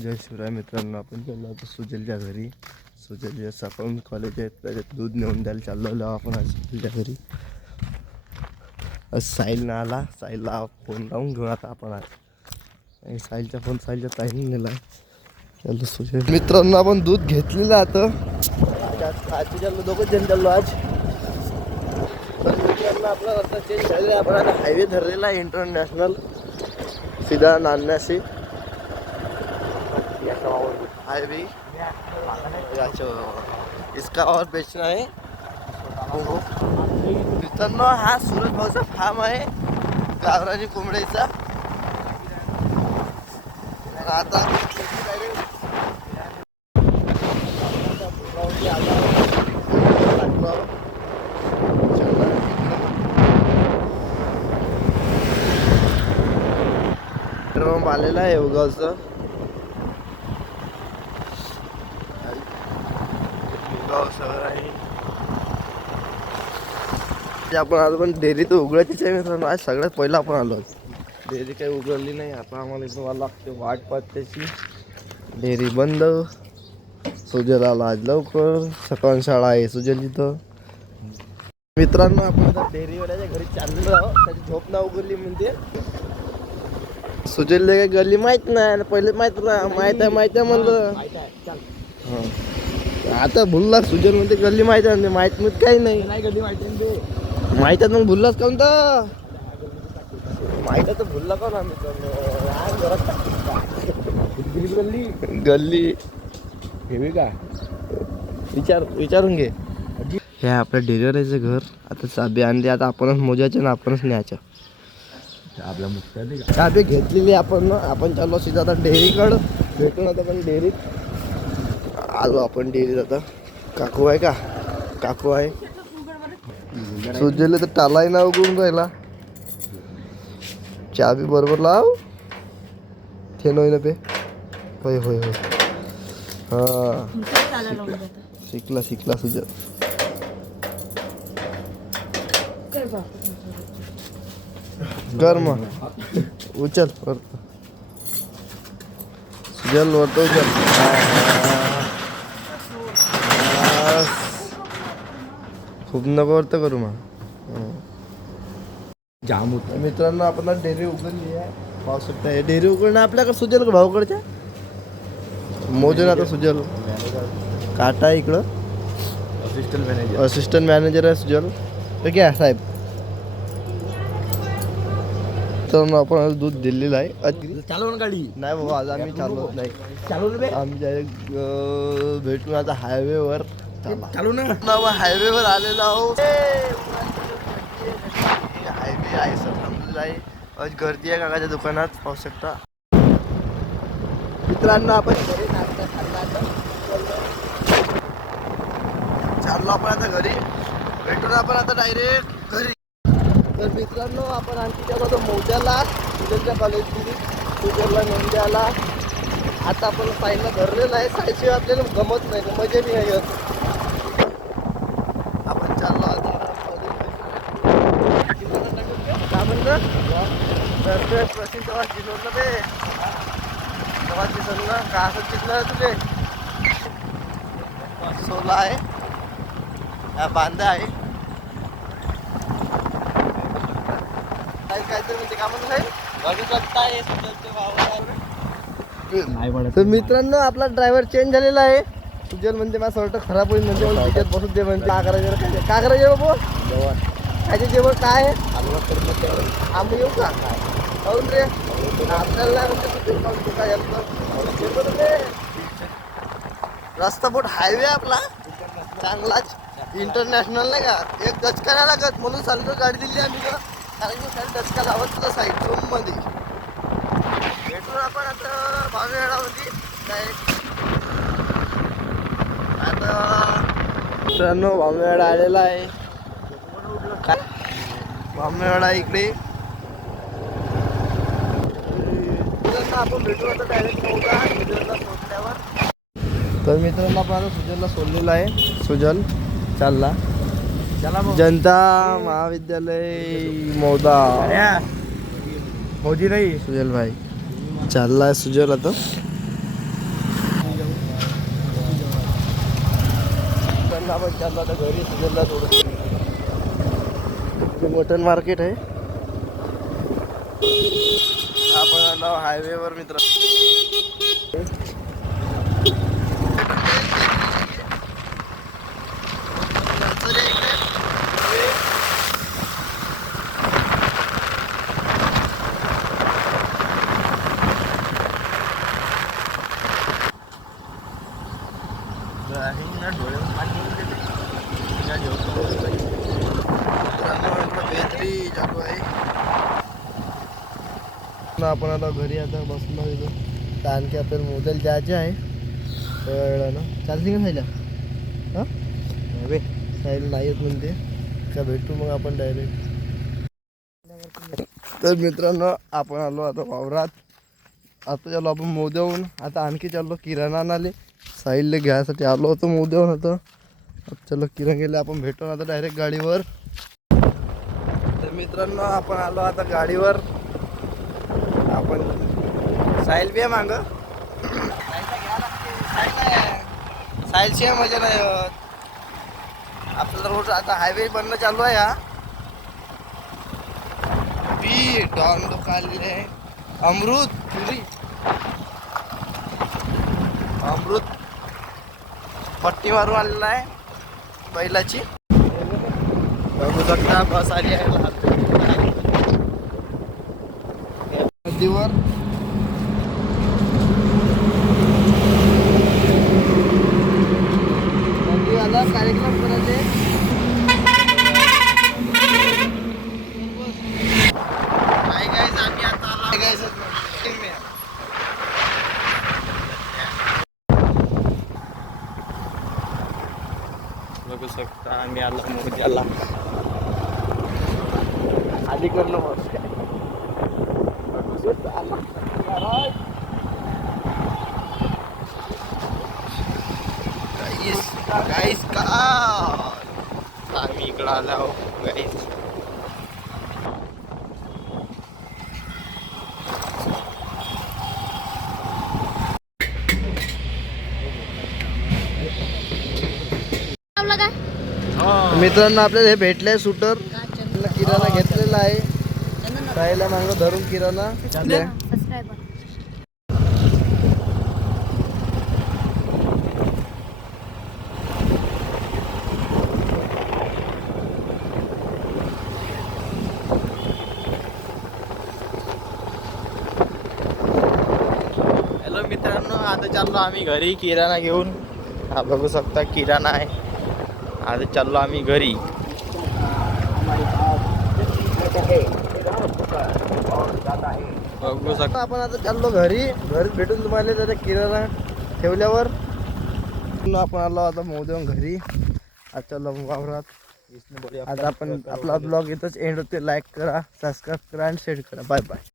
जय शिवराय मित्रांनो, आपण चाललो होतो सुजलच्या घरी. सुजलच्या सकाळून कॉलेज आहे, त्याच्यात दूध नेऊन द्यायला चाललो आपण आज सुजलच्या घरी. आज साहिल ना आला, साहिलला फोन लावून घेऊन आता आपण आज साहिलचा फोन साहिलच्या ताईने नेला. चाललो सुजल मित्रांनो, आपण दूध घेतलेलं आता आज चाललो, दोघंच जण चाललो आज. तर मित्रांनो, आपला रस्ता चेंज झालेला आहे. आपण आता हायवे धरलेला आहे इंटरनॅशनल, सीधा नान्याशी हाईवे. इसका और बेचना है. मित्रांनो, हा सूरज भाऊचा फार्म आहे गावरानी कोंबड्याचा. आता आलेला आहे उगावचं. आपण आज पण डेअरी तर उघडायचीच आहे मित्रांनो. आज सगळ्यात पहिला आपण आलो. डेअरी काही उघडली नाही. आता आम्हाला इथं मला लागते वाट पाहत त्याची. डेअरी बंद. सुजल आला आज लवकर. सकाळ शाळा आहे सुजल इथं. मित्रांनो, आपण आता डेअरीवाल्याच्या घरी चाललेलो आहोत. त्याची झोप ना उघडली म्हणते. सुजलला काही गल्ली माहित नाही. पहिले माहित आहे म्हणलं. हां, आता भुलला. सुजल म्हणते गल्ली माहित आहे. माहित नाही काही नाही. गल्ली माहित आहे मग भुललाच काऊन तर. माहित आहे तर भुलला का ना गल्ली हे का विचारून घे. हे आपल्या डेअरीवरचं घर. आता चाबी आणली. आता आपणच मोजायचं ना आपणच न्यायचं. आपल्या मुख्य चाबी घेतलेली आपण चाललो सीधा आता डेअरीकडं. भेटून आता पण डेअरीत आलो आपण. डेअरीत आता काकू आहे का? काकू आहे. सुजले तर टालाही ना उगून राहिला. चाबी बरोबर लाव. थे नोय ना पे. होय होय होय. हा, शिकला सुजल. कर मग उचल वरतो. सुजल वरतो उचल. खूप नको वरतं करू मग. जाम होत मित्रांनो. आपण डेअरी उघडली आहे. पाहू शकता हे डेअरी उघडणं आपल्याकडे. सुजल भाऊकडच्या मोजून आता सुजल काटा आहे इकडं. असिस्टंट मॅनेजर आहे सुजल. तर काय साहेब, तर आपण दूध दिलेलं आहे. चालव ना गाडी. नाही बाबा, आज आम्ही चालवत नाही. आम्ही डायरेक्ट भेटून आता हायवेवर. चालू ना. हायवेवर आलेलो आहोत. हायवे आहे सर थांबलेला आहे. आज गर्दी आहे काकाच्या दुकानात, पाहू शकता मित्रांनो. आपण घरी नाश्ता खाल्ला. चाललो आपण आता घरी. भेटून आपण आता डायरेक्ट घरी. तर मित्रांनो, आपण आणखी गेलो होतो मौजाला. सुजलच्या कॉलेजमध्ये सुजलला नेंद्याला. आता आपण साईडला धरलेलं आहे. साईशिवाय आपल्याला गमत नाही, मजा नाही येत. आपण चाललो आता काय म्हणलं प्रसिद्ध तेव्हा दिसवलं ना ते. तेव्हा दिसलं ना का असं दिसलं तुझे. सोला आहे, बांधा आहे काहीतरी म्हणजे का म्हणलं आहे. तर मित्रांनो, आपला ड्रायव्हर चेंज झालेला आहे. सुजल म्हणते माझा शर्ट खराब होईल म्हणते. मला तिच्यात बसून दे म्हणते. का करायचं बाबा जेवण. खायचे जेवण काय आहे? आम्ही येऊ का खाऊन रे. आपल्याला रस्ता बोट हायवे आपला चांगलाच इंटरनॅशनल नाही का. एक दचका नाही लागत म्हणून चालतो गाडी दिली आम्ही का. कारण की दचका लावत तुला साईड झोनमध्ये. भेटून आपण आता भावेळामध्ये काय आता. मित्रांनो, भामेवाडा आलेला आहे. काय भामेवाडा इकडे. आपण भेटू आता डायरेक्ट सुजलला सोडल्यावर. तर मित्रांनो, आपण आता सुजलला सोडलेला आहे. सुजल चालला जनता महाविद्यालय मौदा. फौजी नाही सुजल भाई चालला आहे. सुजल आता चाललो आता घरी सुजलला थोडं. मटन मार्केट आहे. आपण आलो हायवेवर मित्र. आपण आता घरी आता बसलो इथं. तर आणखी आपल्याला मोदल जायचे आहे. कळलं ना. चालते का साईला? हां बे साईल नाही येत म्हणते का. भेटू मग आपण डायरेक्ट. तर मित्रांनो आपण आलो आता वावरात. आता चाललो आपण मोद्याहून. आता आणखी चाललो किराणा आणाले. साईलला घ्यायसाठी आलो होतो मोद्याहून. आता चलो किराणा गेले. आपण भेटू आता डायरेक्ट गाडीवर. तर मित्रांनो आपण आलो आता गाडीवर. आपण साहिल बी आहे माग. साहिलशिवाय मजा नाही होत. आपल्याला रोड आता हायवे बनणं चालू आहे. हा बी डॉन दुखाले अमृत पुरी अमृत पट्टी मारून आलेला आहे बैलाची. बघू शकता बस आली आहे नदीवर. नदीवाला कार्यक्रम करायचे. आम्ही आता बघू शकता आम्ही आलो मोद्याला. आधी करलो गाईस का आम्ही इकडं आलो गाईस. मित्रांनो आपल्याला हे भेटलंय शूटर. किराणा घेतलेला आहे. खायला मागं धरून किराणा. हॅलो मित्रांनो आता चाललो आम्ही घरी किराणा घेऊन. हा बघू शकता किराणा आहे. आता चाललो आम्ही घरी. बघू शकता आपण आता चाललो घरी. घरी भेटून तुम्हाला त्याचा किराणा ठेवल्यावर आपण आलो आता मोदून घरी. आज चाललो वावरात. आता आपण आपला ब्लॉग इथंच एंड होते. लाईक करा, सबस्क्राईब करा आणि शेअर करा. Bye bye.